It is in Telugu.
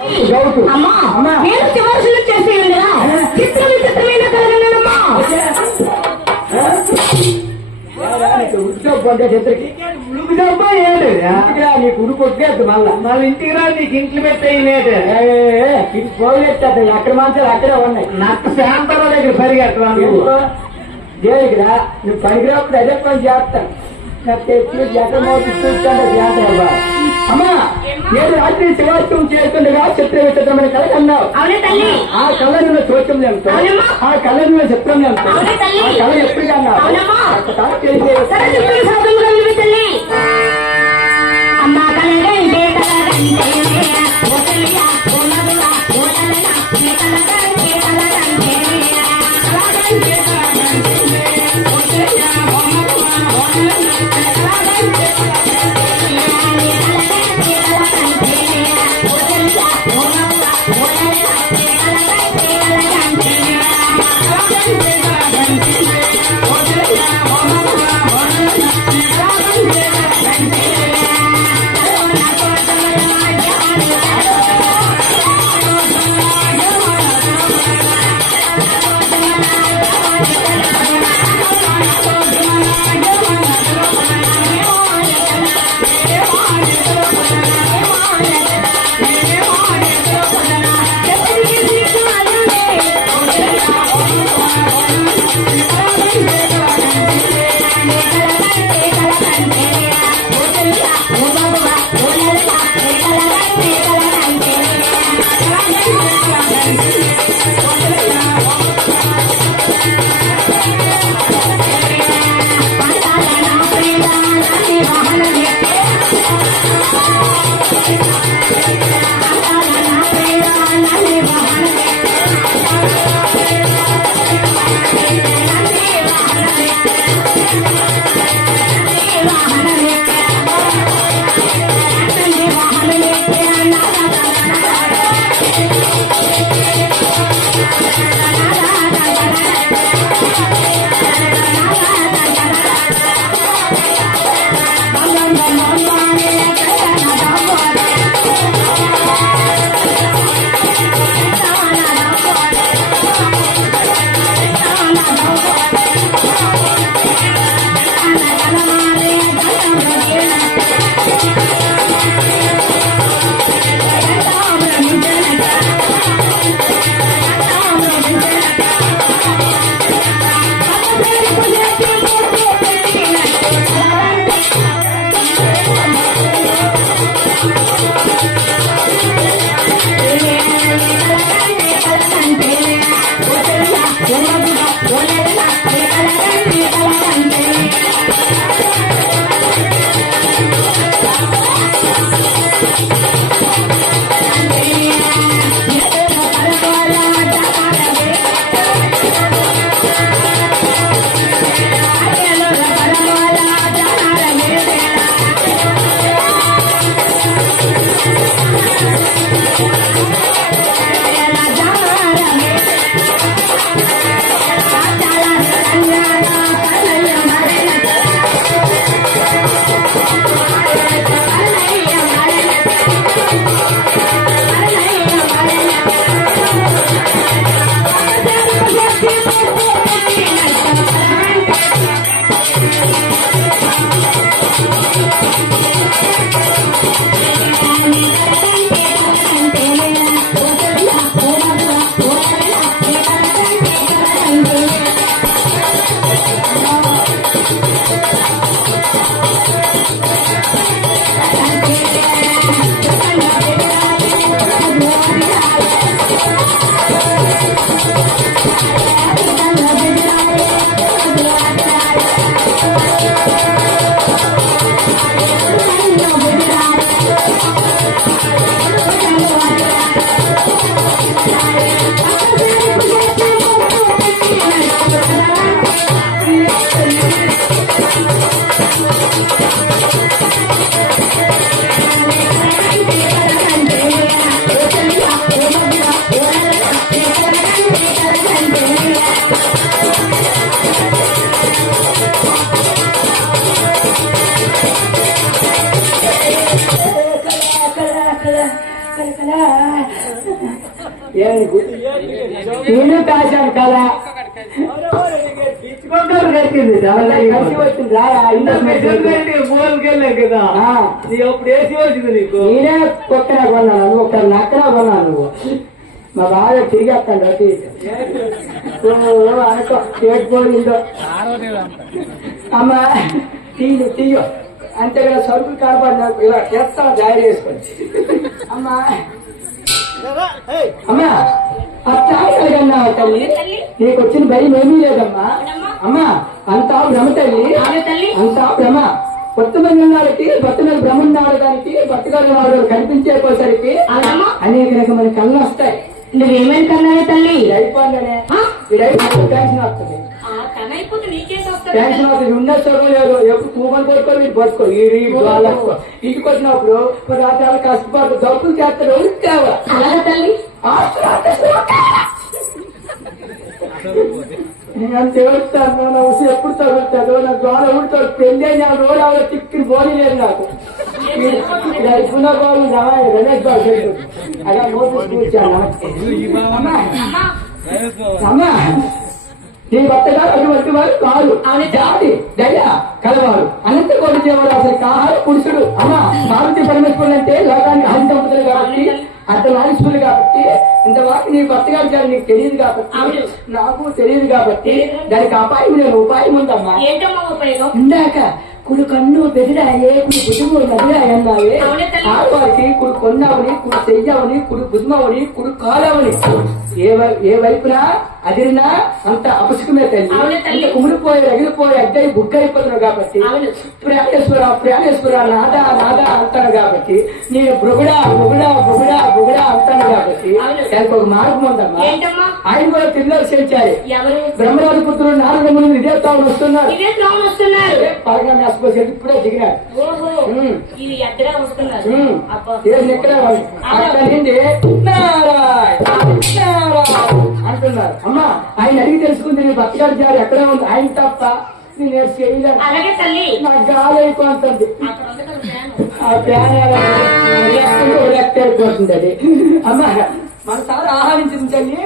అమ్మా నేను చివరి చేసేయండిగా చిత్ర విచిత్రమైన కలగనమ్మా నీకు ఉడుకొట్టేద్దు మళ్ళా ఇంటికి రా నీకు ఇంట్లో పెట్టేయలేడు పోగెట్టాడు ఎక్కడ మంచాలు అక్కడే ఉన్నాయి నక్క శాంతరా దగ్గర పరిగెట్టరా నువ్వు దేనికిరా నువ్వు పనికిరాప్పుడు అదే పని చేస్తాను అమ్మా నేను రాత్రి శివాష్టం చేస్తుండగా చిత్ర విచిత్రమైన కళ కన్నావు ఆ కళ నువ్వు చూడటం లేదు ఆ కళ నువ్వు చిత్రం లేదు ఆ కళ ఎప్పుడు కన్నావు అమ్మా కలగంటే నేను కాశాను కదా కట్టింది కలిసి వచ్చింది మూలకెళ్ళాం కదా నీ అప్పుడు ఏసీ వచ్చింది నీకు. నేనే కొత్తగా కొన్నాను నువ్వు ఒక నక్కన కొన్నాను నువ్వు మా బాగా తిరిగేస్తాను అటు అనుకో చేటుకోడిందో అమ్మ తీయో అంతే కదా సరుకులు కనపడి నాకు ఇలా చేస్తాను జాయిన్ చేసుకొని అమ్మా అమ్మా అట్లా కలిగన్నా తల్లి నీకు వచ్చిన భయం ఏమీ లేదమ్మా అమ్మా అంతా భ్రమ తల్లి అంతా భ్రమ కొత్తమంది వాళ్ళకి భక్తులు భ్రమ ఉండడానికి భక్తులు వాడు కనిపించేసరికి అనేక రకమైన కళ్ళు వస్తాయి. నువ్వేమని కన్నావే తల్లి? అయిపోగానే టెన్షన్ వస్తుంది టెన్షన్ అవుతుంది ఉన్న చదువు లేదు ఎప్పుడు కూపని కొట్టుకో మీరు పట్టుకో ఇంటికి వచ్చినప్పుడు రాత్రి కష్టపడు డబ్బులు చేస్తారు తేవా అలాగే తల్లి నేను తెలుస్తాను నా ఉసి ఎప్పుడు తగులుతాడు నా ద్వారా ఊడుతాడు పెళ్ళి అయినా రోడ్ ఆవిడ తిక్కిని పోనీ లేదు నాకు పున్న బాబు రమేష్ బాబు తెలుసు అలా నోటీస్ కూర్చాను అమ్మా నీ భర్తగా అటువంటి వారు కాదు జాతి దయ కలవాడు అనంత కోటి చేయవాడు అసలు కాహార పురుషుడు అమ్మ పార్వతీ పరమేశ్వరుడు అంటే లోకానికి హరితంపుతులు కాబట్టి అర్థనారీశ్వరుడు కాబట్టి ఇంతవరకు నీ భర్త గారు నీకు తెలియదు కాబట్టి నాకు తెలియదు కాబట్టి దానికి అపాయం నేను ఉపాయం ఉందమ్మా. ఇందాక కుడు కన్ను బెదిరాయే కుడు భుజము నదిరాయన్నాయే ఆడవారికి కుడు కొన్నావని కుడు చెయ్యవని కుడు భుజమవని కుడు కాలవని ఏ వైపున అదిరినా అంత అపసుకునే తల్లి కుమిడిపోయి రగిలిపోయి అడ్డై బుగ్గైపోతున్నావు కాబట్టి ప్రాణేశ్వర నాదా నాదా అంటాను కాబట్టి నేను బుగుడా బుగుడా బుగుడా బుగుడా అంటాను కాబట్టి దానికి ఒక మార్గం ఉందమ్మా. ఆయన కూడా పిల్లలు చేర్చారు బ్రహ్మరాజు పుత్రుడు నాలుగు మంది ఇదే తాను వస్తున్నారు పరగా నేసుకోసి ఇప్పుడే దిగినాడు ఎక్కడ అంటున్నారు. అమ్మా ఆయన అడిగి తెలుసుకుంది నీ భర్తగారి జారి ఎక్కడే ఉంది ఆయన తప్ప నేను చేయలేదు నాకు గాలి అయిపోతుంది ఆ ప్యాన్ అయిపోతుంది అది. అమ్మా మన సార్ ఆహ్వానించింది తల్లి